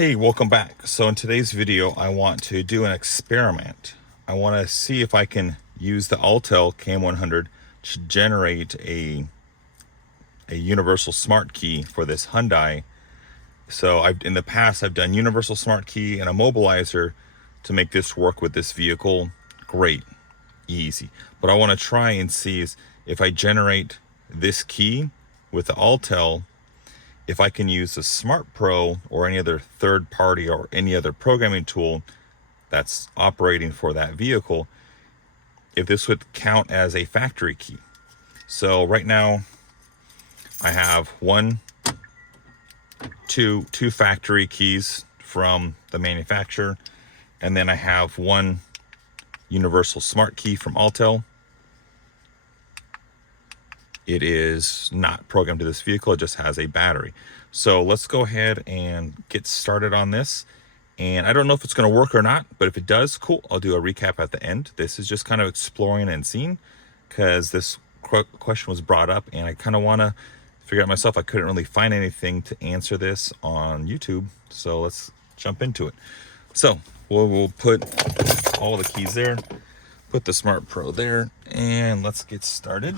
Hey, welcome back. So in today's video, I want to do an experiment. I want to see if I can use the Autel KM100 to generate a universal smart key for this Hyundai. So in the past, I've done universal smart key and a mobilizer to make this work with this vehicle. Great, easy. But I want to try and see if I generate this key with the Autel, if I can use the SmartPro or any other third party or any other programming tool that's operating for that vehicle, if this would count as a factory key. So right now I have two factory keys from the manufacturer, and then I have one universal smart key from Autel. It is not programmed to this vehicle, it just has a battery. So let's go ahead and get started on this. And I don't know if it's going to work or not, but if it does, cool. I'll do a recap at the end. This is just kind of exploring and seeing, because this question was brought up and I kind of want to figure out myself. I couldn't really find anything to answer this on YouTube, so let's jump into it. So we'll put all the keys there, put the SmartPro there, and let's get started.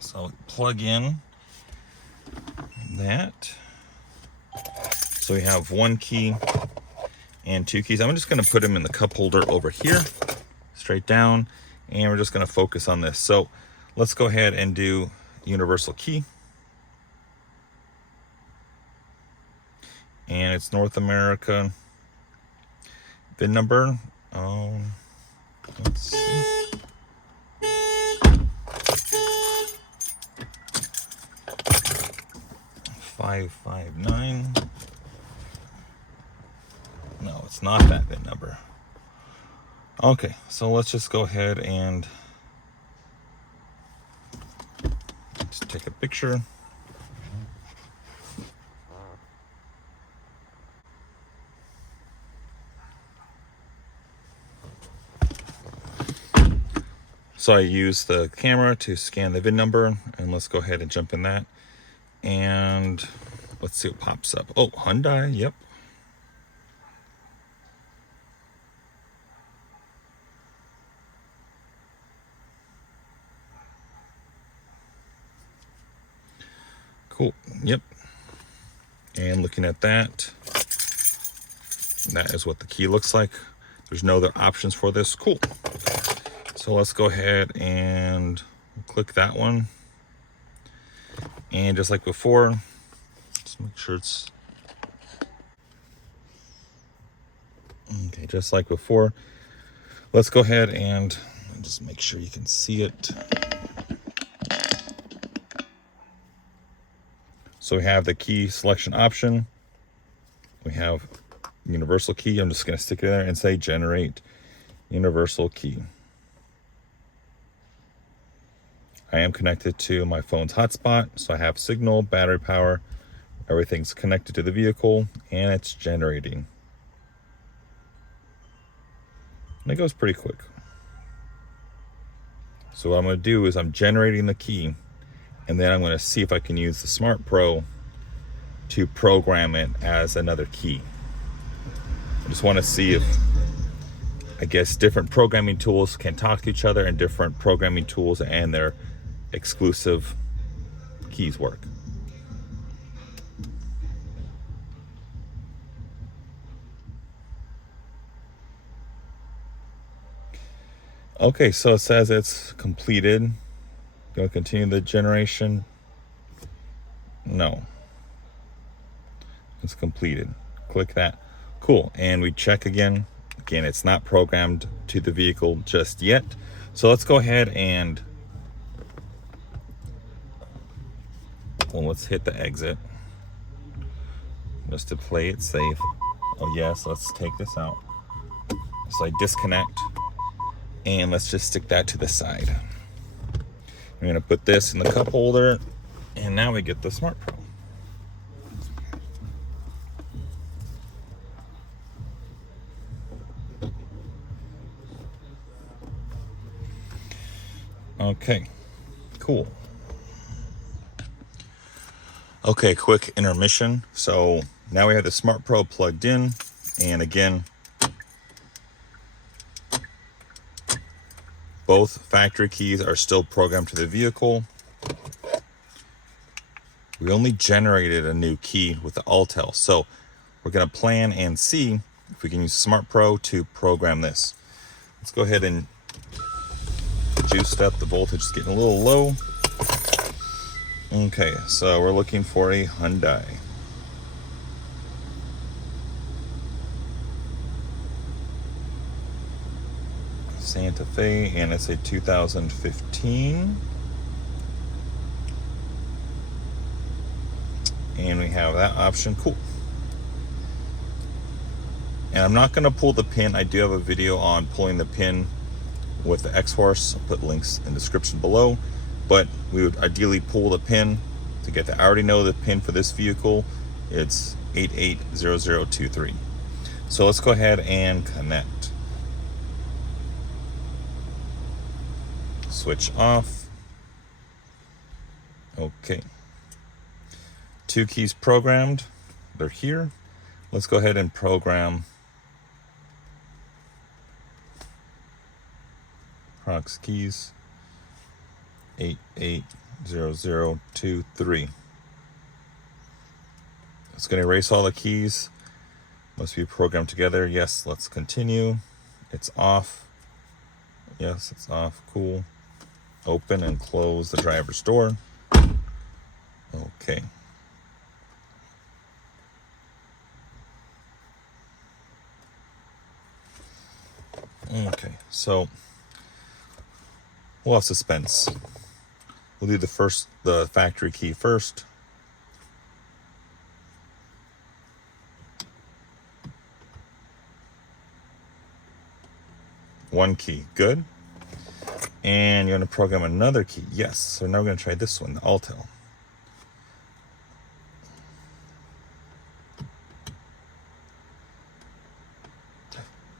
So plug in that. So we have one key and two keys. I'm just going to put them in the cup holder over here, straight down, and we're just going to focus on this. So let's go ahead and do universal key. And it's North America. VIN number. Let's see. 559. No, it's not that VIN number. Okay, so let's just go ahead and just take a picture. So I use the camera to scan the VIN number, and let's go ahead and jump in that. And let's see what pops up. Oh, Hyundai, yep. Cool, yep. And looking at that, that is what the key looks like. There's no other options for this. Cool. So let's go ahead and click that one. And just like before, just make sure it's okay. Just like before, let's go ahead and just make sure you can see it. So we have the key selection option. We have universal key. I'm just going to stick it in there and say generate universal key. I am connected to my phone's hotspot, so I have signal, battery power, everything's connected to the vehicle, and it's generating. And it goes pretty quick. So what I'm going to do is I'm generating the key, and then I'm going to see if I can use the SmartPro to program it as another key. I just want to see if, I guess, different programming tools can talk to each other, and different programming tools and their exclusive keys work. Okay, so it says it's completed. Going to continue the generation. No, it's completed. Click that. Cool. And we check again. Again, it's not programmed to the vehicle just yet. So let's go ahead and let's hit the exit just to play it safe. Oh yes, let's take this out. So I disconnect, and let's just stick that to the side. I'm going to put this in the cup holder, and now we get the SmartPro. Okay, cool. Okay, quick intermission. So now we have the SmartPro plugged in, and again, both factory keys are still programmed to the vehicle. We only generated a new key with the Autel, so we're going to plan and see if we can use SmartPro to program this. Let's go ahead and juice up. The voltage is getting a little low. Okay, so we're looking for a Hyundai. Santa Fe, and it's a 2015. And we have that option. Cool. And I'm not going to pull the pin. I do have a video on pulling the pin with the X-Horse. I'll put links in the description below. But we would ideally pull the pin to get the, I already know the pin for this vehicle. It's 880023. So let's go ahead and connect. Switch off. Okay. 2 keys programmed. They're here. Let's go ahead and program Prox keys 880023. It's going to erase all the keys. Must be programmed together. Yes, let's continue. It's off. Yes, it's off. Cool. Open and close the driver's door. Okay. Okay, so we'll have suspense. We'll do the factory key first. One key, good. And you're going to program another key. Yes, so now we're going to try this one, the Autel.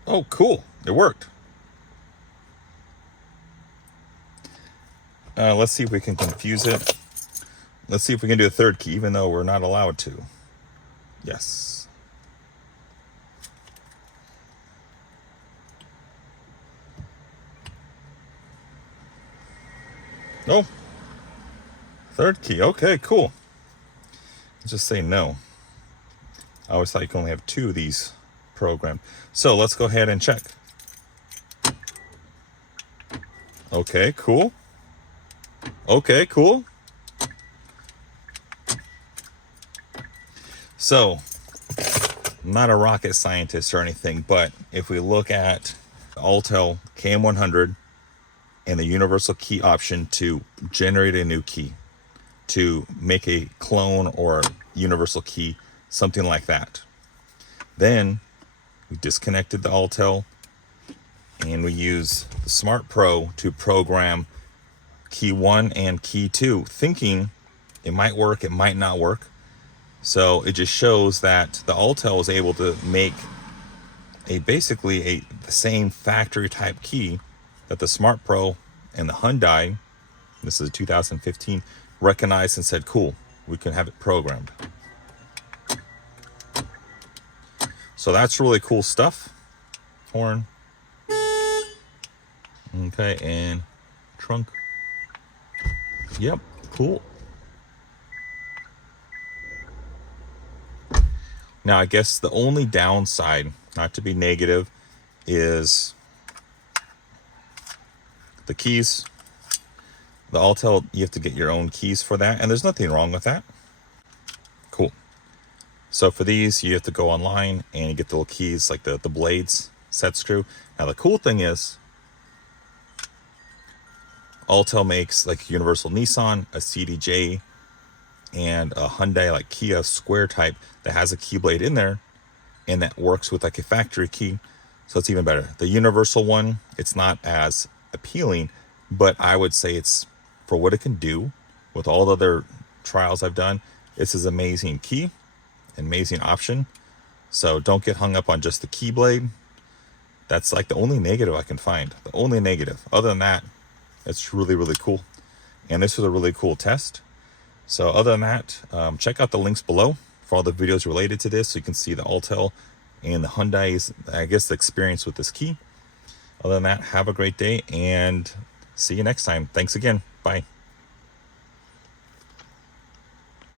Oh, cool. It worked. Let's see if we can confuse it. Let's see if we can do a third key, even though we're not allowed to. Yes. Oh. Third key. Okay, cool. Let's just say no. I always thought you could only have 2 of these programmed. So let's go ahead and check. Okay, cool. Okay, cool. So, I'm not a rocket scientist or anything, but if we look at the Autel KM100 and the universal key option to generate a new key, to make a clone or universal key, something like that. Then we disconnected the Autel and we use the SmartPro to program key 1 and key 2, thinking it might work, it might not work. So it just shows that the Autel is able to make basically the same factory type key that the SmartPro and the Hyundai, this is a 2015, recognized and said, cool, we can have it programmed. So that's really cool stuff. Horn. Okay, and trunk. Yep, cool. Now, I guess the only downside, not to be negative, is the keys. The Autel, you have to get your own keys for that, and there's nothing wrong with that. Cool. So for these, you have to go online and you get the little keys, like the blades, set screw. Now, the cool thing is, Autel makes like Universal Nissan, a CDJ, and a Hyundai like Kia Square type that has a key blade in there and that works with like a factory key. So it's even better. The universal one, it's not as appealing, but I would say it's, for what it can do with all the other trials I've done, this is amazing key, amazing option. So don't get hung up on just the key blade. That's like the only negative I can find. The only negative. Other than that, it's really, really cool. And this was a really cool test. So other than that, check out the links below for all the videos related to this, so you can see the Autel and the Hyundai's, I guess, the experience with this key. Other than that, have a great day and see you next time. Thanks again. Bye.